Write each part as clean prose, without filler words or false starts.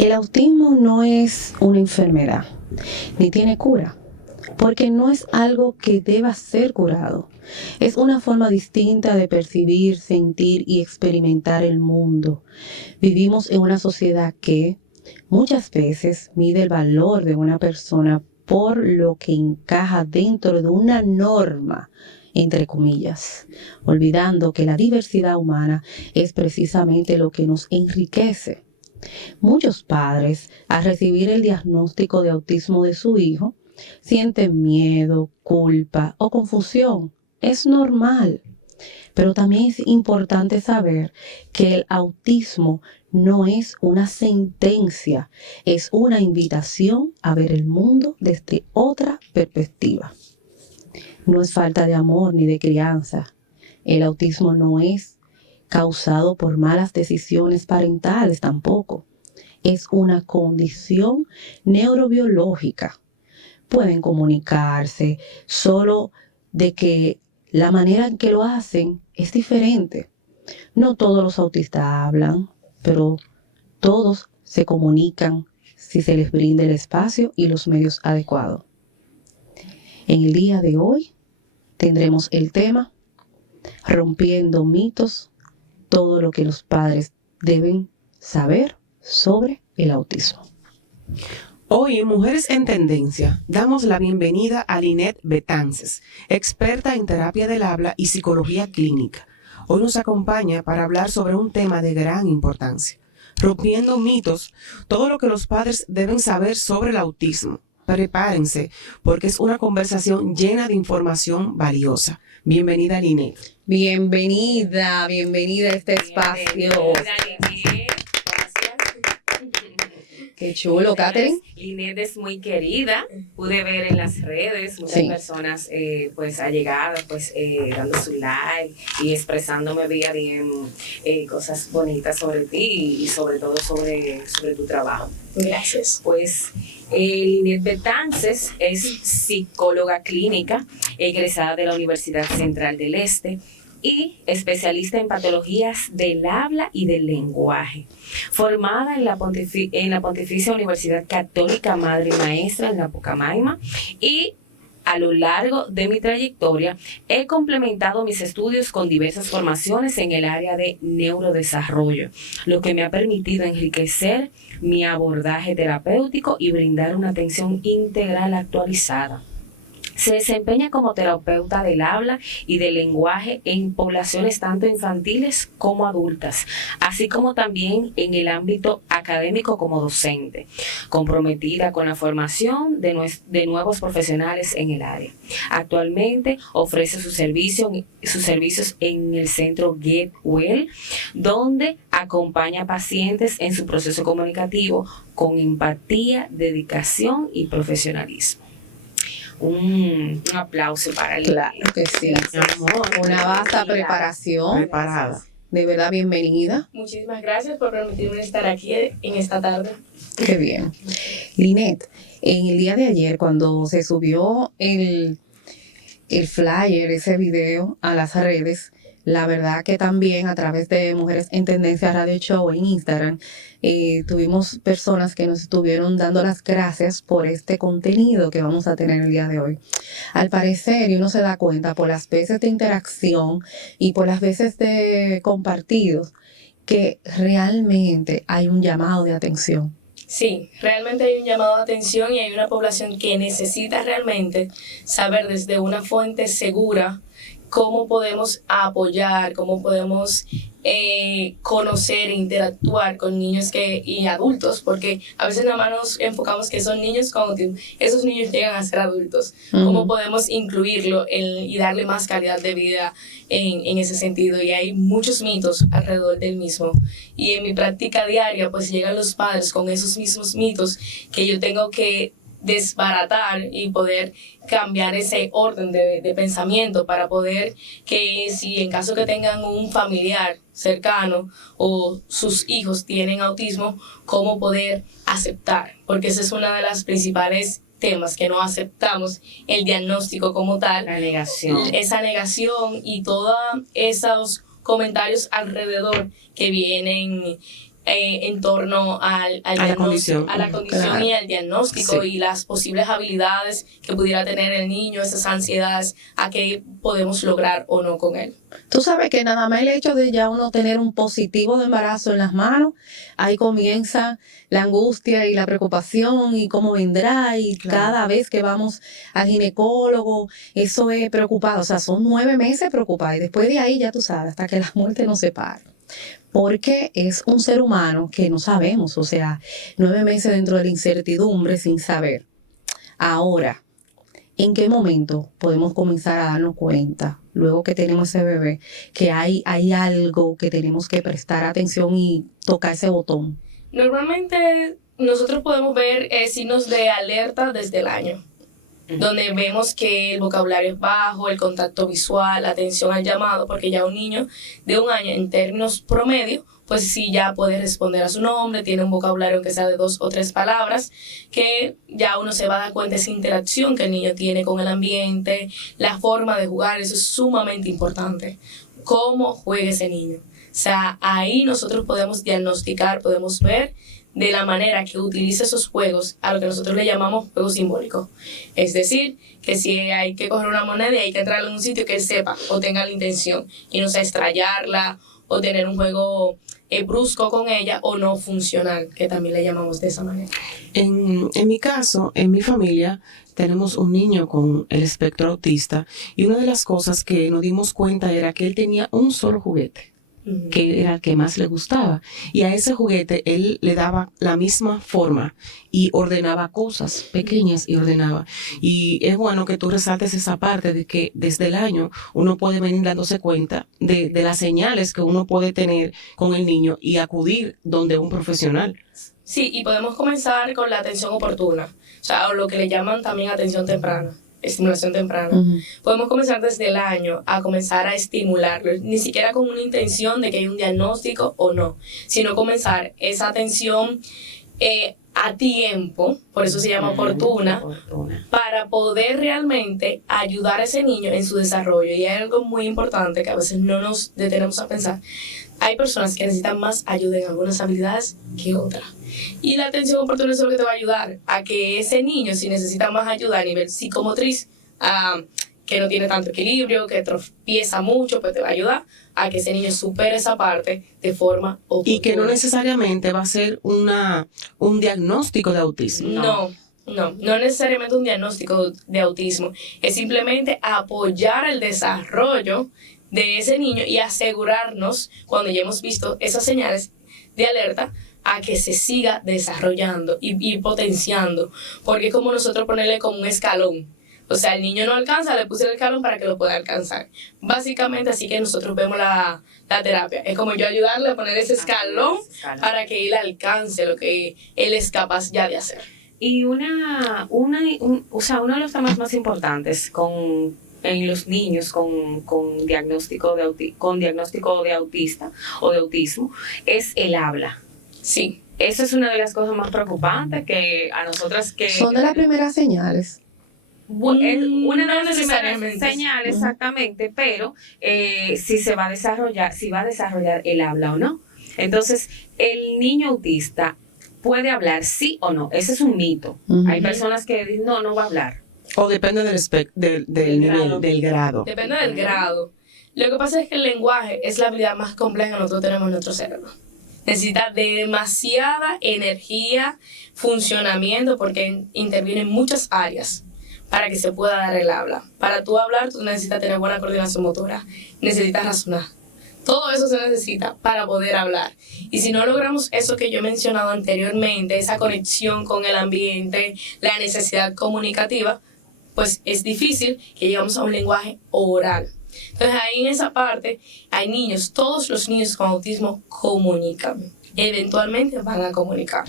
El autismo no es una enfermedad, ni tiene cura, porque no es algo que deba ser curado. Es una forma distinta de percibir, sentir y experimentar el mundo. Vivimos en una sociedad que muchas veces mide el valor de una persona por lo que encaja dentro de una norma, entre comillas, olvidando que la diversidad humana es precisamente lo que nos enriquece. Muchos padres, al recibir el diagnóstico de autismo de su hijo, sienten miedo, culpa o confusión. Es normal, pero también es importante saber que el autismo no es una sentencia, es una invitación a ver el mundo desde otra perspectiva. No es falta de amor ni de crianza. El autismo no es causado por malas decisiones parentales tampoco. Es una condición neurobiológica. Pueden comunicarse, solo de que la manera en que lo hacen es diferente. No todos los autistas hablan, pero todos se comunican si se les brinda el espacio y los medios adecuados. En el día de hoy tendremos el tema Rompiendo mitos, todo lo que los padres deben saber sobre el autismo. Hoy en Mujeres en Tendencia damos la bienvenida a Lynette Betances, experta en terapia del habla y psicología clínica. Hoy nos acompaña para hablar sobre un tema de gran importancia, rompiendo mitos, todo lo que los padres deben saber sobre el autismo. Prepárense, porque es una conversación llena de información valiosa. Bienvenida, Lynette. Bienvenida a este espacio. Bienvenida, Lynette. Qué chulo, Catherine. Lynette es muy querida. Pude ver en las redes muchas personas pues allegadas, pues dando su like y expresándome vía DM cosas bonitas sobre ti y sobre todo sobre tu trabajo. Gracias. Pues Lynette Betances es psicóloga clínica, egresada de la Universidad Central del Este y especialista en patologías del habla y del lenguaje. Formada en la Pontificia Universidad Católica Madre y Maestra en la Pucamaima, y a lo largo de mi trayectoria he complementado mis estudios con diversas formaciones en el área de neurodesarrollo, lo que me ha permitido enriquecer mi abordaje terapéutico y brindar una atención integral actualizada. Se desempeña como terapeuta del habla y del lenguaje en poblaciones tanto infantiles como adultas, así como también en el ámbito académico como docente, comprometida con la formación de nuevos profesionales en el área. Actualmente ofrece sus servicios en el centro Get Well, donde acompaña a pacientes en su proceso comunicativo con empatía, dedicación y profesionalismo. Un aplauso para Lynette. Claro que sí. Una vasta preparación. Preparada. De verdad, bienvenida. Muchísimas gracias por permitirme estar aquí en esta tarde. Qué bien. Lynette, en el día de ayer, cuando se subió el flyer, ese video a las redes, la verdad que también a través de Mujeres en Tendencia Radio Show en Instagram, tuvimos personas que nos estuvieron dando las gracias por este contenido que vamos a tener el día de hoy. Al parecer, y uno se da cuenta por las veces de interacción y por las veces de compartidos, que realmente hay un llamado de atención. Sí, realmente hay un llamado de atención y hay una población que necesita realmente saber desde una fuente segura cómo podemos apoyar, cómo podemos conocer e interactuar con niños y adultos, porque a veces nada más nos enfocamos que son niños con autismo. Esos niños llegan a ser adultos. ¿Cómo podemos incluirlo y darle más calidad de vida en ese sentido? Y hay muchos mitos alrededor del mismo. Y en mi práctica diaria, pues llegan los padres con esos mismos mitos que yo tengo que desbaratar y poder cambiar ese orden de pensamiento para poder que si en caso que tengan un familiar cercano o sus hijos tienen autismo, cómo poder aceptar, porque esa es una de las principales temas que no aceptamos el diagnóstico como tal, la negación, esa negación y todos esos comentarios alrededor que vienen en torno a la condición Claro. y al diagnóstico, Sí. y las posibles habilidades que pudiera tener el niño, esas ansiedades, a qué podemos lograr o no con él. Tú sabes que nada más el hecho de ya uno tener un positivo de embarazo en las manos, ahí comienza la angustia y la preocupación y cómo vendrá, y Claro. cada vez que vamos al ginecólogo, eso es preocupado. O sea, son 9 meses preocupados, y después de ahí ya tú sabes, hasta que la muerte nos separe. Porque es un ser humano que no sabemos, o sea, 9 meses dentro de la incertidumbre sin saber. Ahora, ¿en qué momento podemos comenzar a darnos cuenta, luego que tenemos ese bebé, que hay algo que tenemos que prestar atención y tocar ese botón? Normalmente nosotros podemos ver signos de alerta desde el año, donde vemos que el vocabulario es bajo, el contacto visual, la atención al llamado, porque ya un niño de 1 año, en términos promedio, pues sí ya puede responder a su nombre, tiene un vocabulario que sea de 2 o 3 palabras, que ya uno se va a dar cuenta de esa interacción que el niño tiene con el ambiente, la forma de jugar. Eso es sumamente importante, cómo juega ese niño. O sea, ahí nosotros podemos diagnosticar, podemos ver de la manera que utiliza esos juegos, a lo que nosotros le llamamos juegos simbólicos. Es decir, que si hay que coger una moneda y hay que entrar en un sitio, que él sepa o tenga la intención, y no sea estrellarla o tener un juego brusco con ella, o no funcional, que también le llamamos de esa manera. En mi caso, en mi familia, tenemos un niño con el espectro autista, y una de las cosas que nos dimos cuenta era que él tenía un solo juguete, que era el que más le gustaba, y a ese juguete él le daba la misma forma y ordenaba cosas pequeñas y ordenaba. Y es bueno que tú resaltes esa parte de que desde el año uno puede venir dándose cuenta de las señales que uno puede tener con el niño y acudir donde un profesional. Sí, y podemos comenzar con la atención oportuna, o sea, o lo que le llaman también atención temprana, estimulación temprana. Podemos comenzar desde el año a comenzar a estimularlo, ni siquiera con una intención de que hay un diagnóstico o no, sino comenzar esa atención a tiempo, por eso se llama oportuna, para poder realmente ayudar a ese niño en su desarrollo. Y hay algo muy importante que a veces no nos detenemos a pensar. Hay personas que necesitan más ayuda en algunas habilidades que otras. Y la atención oportuna es lo que te va a ayudar a que ese niño, si necesita más ayuda a nivel psicomotriz, que no tiene tanto equilibrio, que tropieza mucho, pues te va a ayudar a que ese niño supere esa parte de forma oportuna. Y que no necesariamente va a ser un diagnóstico de autismo. No necesariamente un diagnóstico de autismo. Es simplemente apoyar el desarrollo de ese niño y asegurarnos, cuando ya hemos visto esas señales de alerta, a que se siga desarrollando y potenciando. Porque es como nosotros ponerle como un escalón. O sea, el niño no alcanza, le puse el escalón para que lo pueda alcanzar. Básicamente así que nosotros vemos la terapia. Es como yo ayudarle a poner ese escalón para que él alcance lo que él es capaz ya de hacer. Y uno de los temas más importantes en los niños con diagnóstico de autista o de autismo es el habla. Sí. Esa es una de las cosas más preocupantes que a nosotras que... Son de las primeras señales. Es una de No las primeras necesariamente. señales, exactamente, pero si va a desarrollar el habla o no. Entonces, el niño autista puede hablar sí o no. Ese es un mito. Hay personas que dicen, no va a hablar. O depende del nivel, del grado. Depende del grado. Lo que pasa es que el lenguaje es la habilidad más compleja que nosotros tenemos en nuestro cerebro. Necesita demasiada energía, funcionamiento, porque intervienen muchas áreas para que se pueda dar el habla. Para tú hablar, tú necesitas tener buena coordinación motora, necesitas razonar. Todo eso se necesita para poder hablar. Y si no logramos eso que yo he mencionado anteriormente, esa conexión con el ambiente, la necesidad comunicativa, pues es difícil que lleguemos a un lenguaje oral. Entonces ahí en esa parte hay niños, todos los niños con autismo comunican, eventualmente van a comunicar,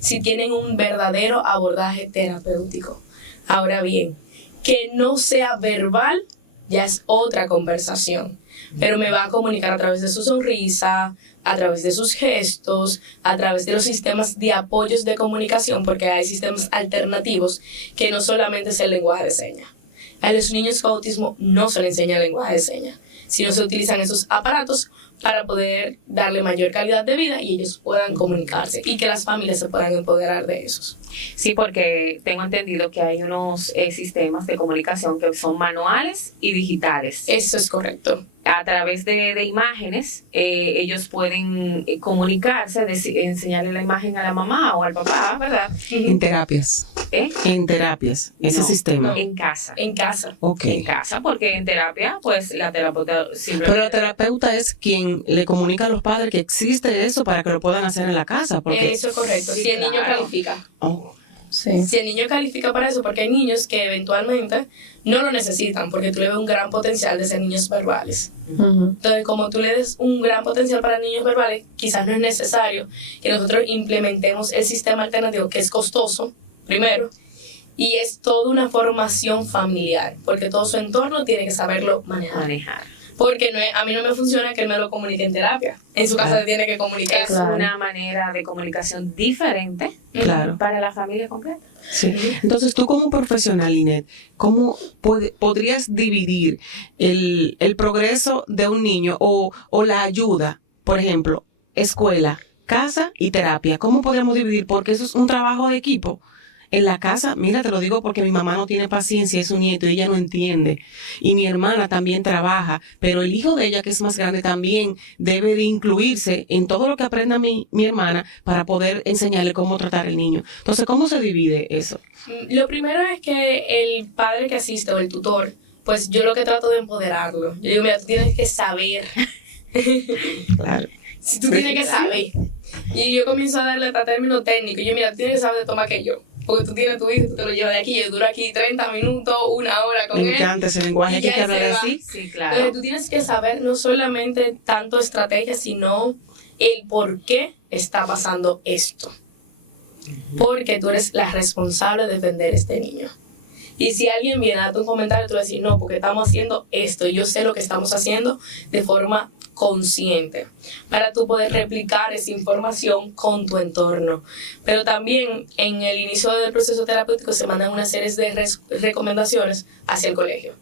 si tienen un verdadero abordaje terapéutico. Ahora bien, que no sea verbal ya es otra conversación, pero me va a comunicar a través de su sonrisa, a través de sus gestos, a través de los sistemas de apoyos de comunicación, porque hay sistemas alternativos que no solamente es el lenguaje de señas. A los niños con autismo no se les enseña el lenguaje de señas, sino se utilizan esos aparatos para poder darle mayor calidad de vida y ellos puedan comunicarse y que las familias se puedan empoderar de esos. Sí, porque tengo entendido que hay unos sistemas de comunicación que son manuales y digitales. Eso es correcto. A través de imágenes, ellos pueden comunicarse, enseñarle la imagen a la mamá o al papá, ¿verdad? En terapias. En terapias, ese No, sistema. En casa. En casa. Ok. En casa, porque en terapia, pues la terapeuta simplemente... Pero la terapeuta es quien le comunica a los padres que existe eso para que lo puedan hacer en la casa. Porque... Eso es correcto. Sí, Si el niño claro. califica. Oh, Sí. Si el niño califica para eso, porque hay niños que eventualmente no lo necesitan, porque tú le ves un gran potencial de ser niños verbales. Ujú. Entonces, como tú le des un gran potencial para niños verbales, quizás no es necesario que nosotros implementemos el sistema alternativo, que es costoso, primero, y es toda una formación familiar, porque todo su entorno tiene que saberlo manejar. Porque a mí no me funciona que él me lo comunique en terapia. En su casa se tiene que comunicar. Es Claro. una manera de comunicación diferente claro. para la familia completa. Sí. Entonces, tú como profesional, Linet, ¿cómo podrías dividir el progreso de un niño o la ayuda, por ejemplo, escuela, casa y terapia? ¿Cómo podríamos dividir? Porque eso es un trabajo de equipo. En la casa, mira, te lo digo porque mi mamá no tiene paciencia, es su nieto y ella no entiende. Y mi hermana también trabaja, pero el hijo de ella, que es más grande, también debe de incluirse en todo lo que aprenda mi hermana para poder enseñarle cómo tratar al niño. Entonces, ¿cómo se divide eso? Lo primero es que el padre que asiste o el tutor, pues yo lo que trato de empoderarlo. Yo digo, mira, tú tienes que saber. Claro. Si tú tienes que saber. Y yo comienzo a darle hasta términos técnicos. Yo, mira, tú tienes que saber de tomar que yo. Porque tú tienes tu hijo, tú te lo llevas de aquí. Yo duro aquí 30 minutos, 1 hora con él. Me encanta ese lenguaje, y hay ya que él hablar se va. así. Sí, claro. Entonces tú tienes que saber no solamente tanto estrategia, sino el por qué está pasando esto. Porque tú eres la responsable de defender a este niño. Y si alguien viene a darte un comentario, tú vas a decir, no, porque estamos haciendo esto. Y yo sé lo que estamos haciendo de forma consciente para tú poder replicar esa información con tu entorno. Pero también en el inicio del proceso terapéutico se mandan una serie de recomendaciones hacia el colegio.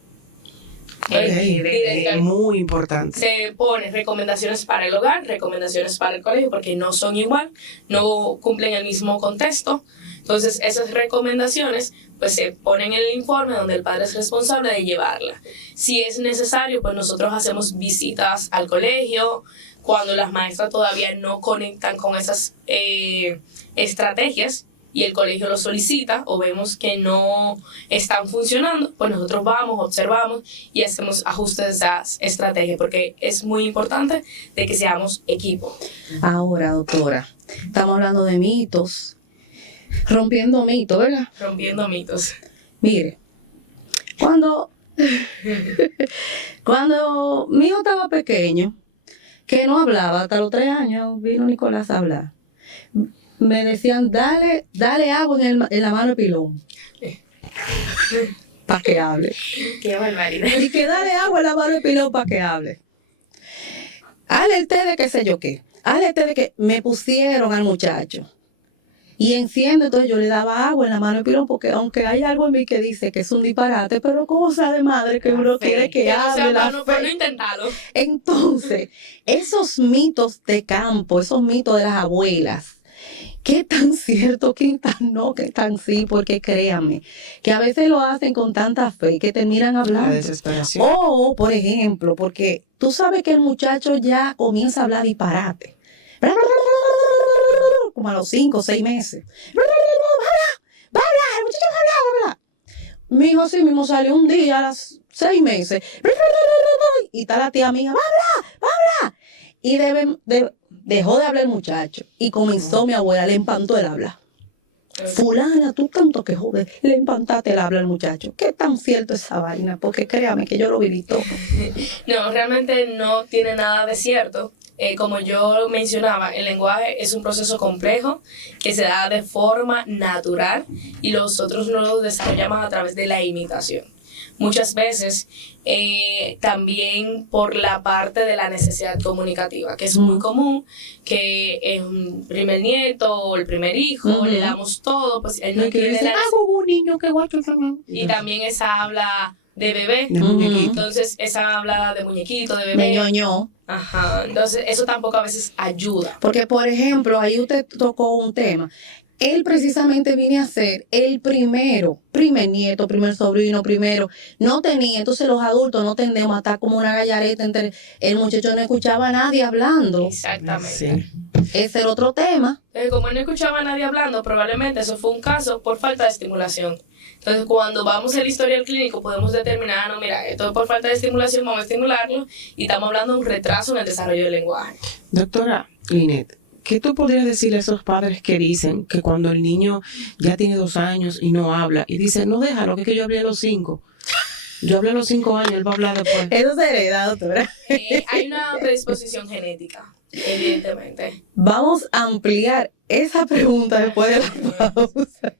Muy importante. Se ponen recomendaciones para el hogar, recomendaciones para el colegio, porque no son igual, no cumplen el mismo contexto. Entonces, esas recomendaciones pues se ponen en el informe donde el padre es responsable de llevarla. Si es necesario, pues nosotros hacemos visitas al colegio cuando las maestras todavía no conectan con esas estrategias y el colegio lo solicita o vemos que no están funcionando, pues nosotros vamos, observamos y hacemos ajustes de esas estrategias, porque es muy importante de que seamos equipo. Ahora, doctora, estamos hablando de mitos, rompiendo mitos, ¿verdad? Rompiendo mitos. Mire, cuando mi hijo estaba pequeño, que no hablaba, hasta los 3 años vino Nicolás a hablar, me decían, dale agua en la mano de pilón para que hable. Qué barbaridad. Y que dale agua en la mano de pilón para que hable. Hale el té de qué sé yo qué. Hale el té de que me pusieron al muchacho. Y enciende, entonces yo le daba agua en la mano de pilón, porque aunque hay algo en mí que dice que es un disparate, pero cosa de madre que uno quiere que Que no sea hable. malo, pero no intentarlo. Entonces, esos mitos de campo, esos mitos de las abuelas, ¿qué tan cierto, qué tan no, qué tan sí? Porque créanme, que a veces lo hacen con tanta fe que terminan La hablando. desesperación. O, por ejemplo, porque tú sabes que el muchacho ya comienza a hablar disparate. Como a los 5 o 6 meses. Va a hablar, el muchacho va a hablar. Mi hijo así mismo salió un día a los 6 meses. Y está la tía mía, va a hablar. Y dejó de hablar el muchacho. Y comenzó mi abuela, le empantó el habla. Fulana, tú tanto que jodes, le empantaste el habla al muchacho. ¿Qué tan cierto es esa vaina? Porque créame que yo lo viví todo. No, realmente no tiene nada de cierto. Como yo mencionaba, el lenguaje es un proceso complejo que se da de forma natural y nosotros no lo desarrollamos a través de la imitación. Muchas veces también por la parte de la necesidad comunicativa, que es muy común, que es un primer nieto o el primer hijo, le damos todo, pues él no tiene la un niño que guacho. y también esa habla de bebé. De muñequito. Entonces, esa habla de muñequito, de De bebé. ñoño. Ajá. Entonces, eso tampoco a veces ayuda. Porque, por ejemplo, ahí usted tocó un tema. Él precisamente viene a ser el primer nieto, primer sobrino, primero. No tenía, entonces los adultos no tendemos a estar como una gallareta entre el muchacho no escuchaba a nadie hablando. Exactamente. Sí. Ese era otro tema. Entonces, como él no escuchaba a nadie hablando, probablemente eso fue un caso por falta de estimulación. Entonces, cuando vamos al historial clínico, podemos determinar, no, mira, esto es por falta de estimulación, vamos a estimularlo, y estamos hablando de un retraso en el desarrollo del lenguaje. Doctora Linet, ¿qué tú podrías decirle a esos padres que dicen que cuando el niño ya tiene 2 años y no habla, y dicen, no, déjalo, que es que yo hablé a los 5? Yo hablé a los 5 años, él va a hablar después. Eso se hereda, doctora. Hay una predisposición genética, evidentemente. Vamos a ampliar esa pregunta después de la pausa.